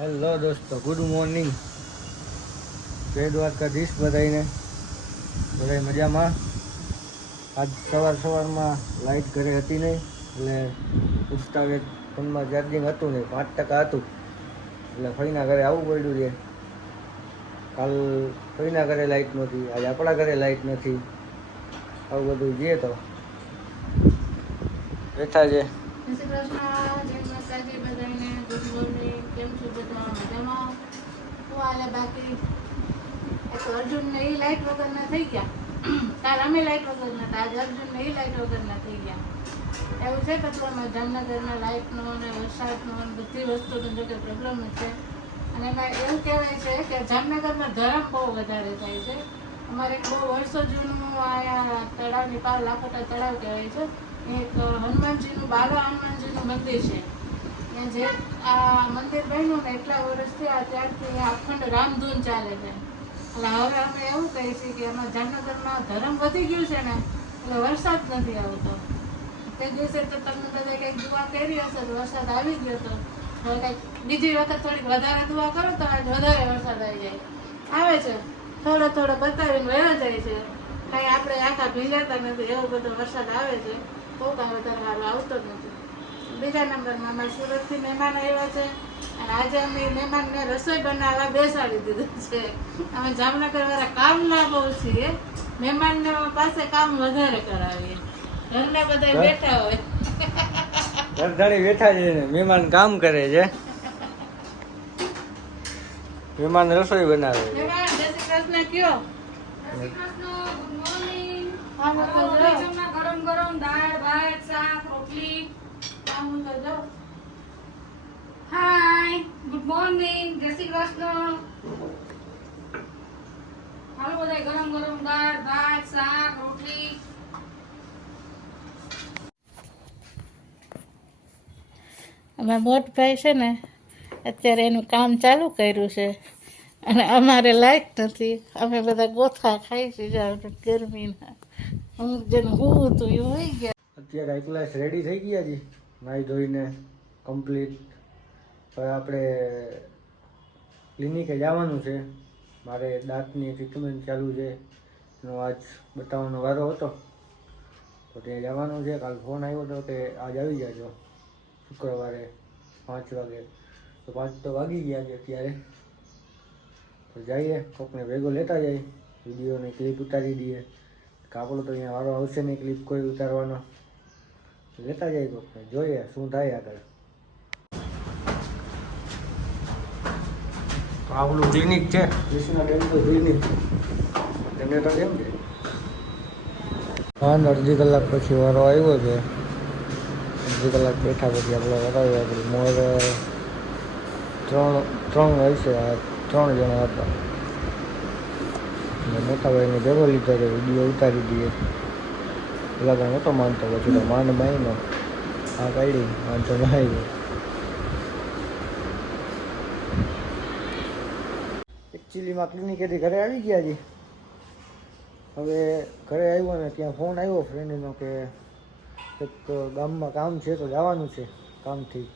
Hello દોસ્તો, good morning. જય દ્વારકાધીશ બધાને. બધા મજામાં. આજ સવારમાં લાઇટ ઘરે હતી નહીં, એટલે ઉઠતા વેત ફોનમાં ચાર્જિંગ હતું નહીં, 5% હતું. એટલે ફઈના ઘરે આવવું પડ્યું છે. કાલ ફઈના ઘરે લાઇટ નહોતી, આજે આપણા ઘરે લાઇટ નથી. આવું બધું જઈએ તો બેઠા છે. અર્જુન ને એ લાઈટ વગરના થઈ ગયા. કાલ અમે લાઈટ વગરના હતા, આજે અર્જુન ને એ લાઈટ વગરના થઈ ગયા. એવું છે પ્રોબ્લેમ જામનગરમાં લાઈટનો અને વરસાદનો અને બધી વસ્તુનો જો કે પ્રોબ્લેમ છે. અને એમાં એવું કહેવાય છે કે જામનગરમાં ધરમ બહુ વધારે થાય છે. અમારે બહુ વર્ષો જૂનું આ તળાવની પાર લાખોટા તળાવ કહેવાય છે. એક હનુમાનજીનું બાલા હનુમાનજીનું મંદિર છે. જે આ મંદિર બન્યું ને એટલા વર્ષથી ત્યારથી અખંડ રામધૂન ચાલે છે. એટલે હવે અમે એવું કહીએ છીએ કે એમાં જામનગરમાં ધર્મ વધી ગયું છે ને, એટલે વરસાદ નથી આવતો. તે દિવસે તો તમે બધા કંઈક દુઆ કરી હશે તો વરસાદ આવી ગયો હતો. હવે કંઈક બીજી વખત થોડીક વધારે દુઆ કરો તો આજ વધારે વરસાદ આવી જાય. આવે છે થોડો થોડો બતાવીને વયો જાય છે. કાંઈ આપણે આખા ભીંજાતા નથી, એવો બધો વરસાદ આવે છે. બહુ કાંઈ વધારે સારો આવતો નથી. બીજા નંબરમાં અમારે સુરતથી મહેમાન આવ્યા છે અને આજે અમે મહેમાનને રસોઈ બનાવવા બેસાડી દીધું છે. અમે જામનગર વાળા કામના બહુ છીએ, મહેમાનને પાસે કામ વધારે કરાવીએ. ઘરના બધા બેઠા હોય, ઘરધાણી બેઠા છે ને મહેમાન કામ કરે છે. મહેમાન રસોઈ બનાવે છે. જય શ્રી કૃષ્ણ કયો. ગરમ ગરમ દાળ ભાત શાક રોટલી. હાય, ગુડ મોર્નિંગ, જય શ્રી કૃષ્ણ. હાલો બધા ગરમ ગરમ દાળ ભાત શાક રોટલી. અમારા મોટભાઈ છે ને અત્યારે એનું કામ ચાલુ કર્યું છે અને અમારે લાઈટ નથી. અમે બધા ગોથા ખાઈ છીએ ગરમીના. હું જેને હું હતું એ હોઈ ગયા. અત્યારે હાઈ ક્લાસ રેડી થઈ ગયા છે, નાહી ધોઈને કમ્પ્લીટ. હવે આપણે ક્લિનિકે જવાનું છે. મારે દાંતની ટ્રીટમેન્ટ ચાલુ છે, એનો આજ બતાવવાનો વારો હતો, તો ત્યાં જવાનું છે. કાલ ફોન આવ્યો હતો કે આજ આવી જાજો શુક્રવારે 5 વાગે. તો 5 તો વાગી ગયા છે અત્યારે. તો જઈએ, કોકને ભેગો લેતા જાય, વિડીયોની ક્લિપ ઉતારી દઈએ. આપણો તો અહીંયા વારો આવશે નહીં ક્લિપ કોઈ ઉતારવાનો. લેતા જાય કોકને, જોઈએ શું થાય આગળ. આપણું ક્લિનિક છે, કૃષ્ણા ડેન્ટલ ક્લિનિક. એને તો કેમ છે અડધી કલાક પછી વારો આવ્યો છે. અડધી કલાક બેઠા પછી આપણે વરાવ્યો. આપણે મોર ત્રણ હશે, 3 જણા હતા. મોટા ભાઈને ભેગો લીધો તો વિડીયો ઉતારી દઈએ. પેલા તો નહોતો માનતો, પછી તો માંડ માહીનો આ કાઢી વાંધો ના આવ્યો. એકચ્યુઅલીમાં ક્લિનિકેથી ઘરે આવી ગયા છે. હવે ઘરે આવ્યો ને ત્યાં ફોન આવ્યો ફ્રેન્ડનો કે એક ગામમાં કામ છે તો જવાનું છે કામથી.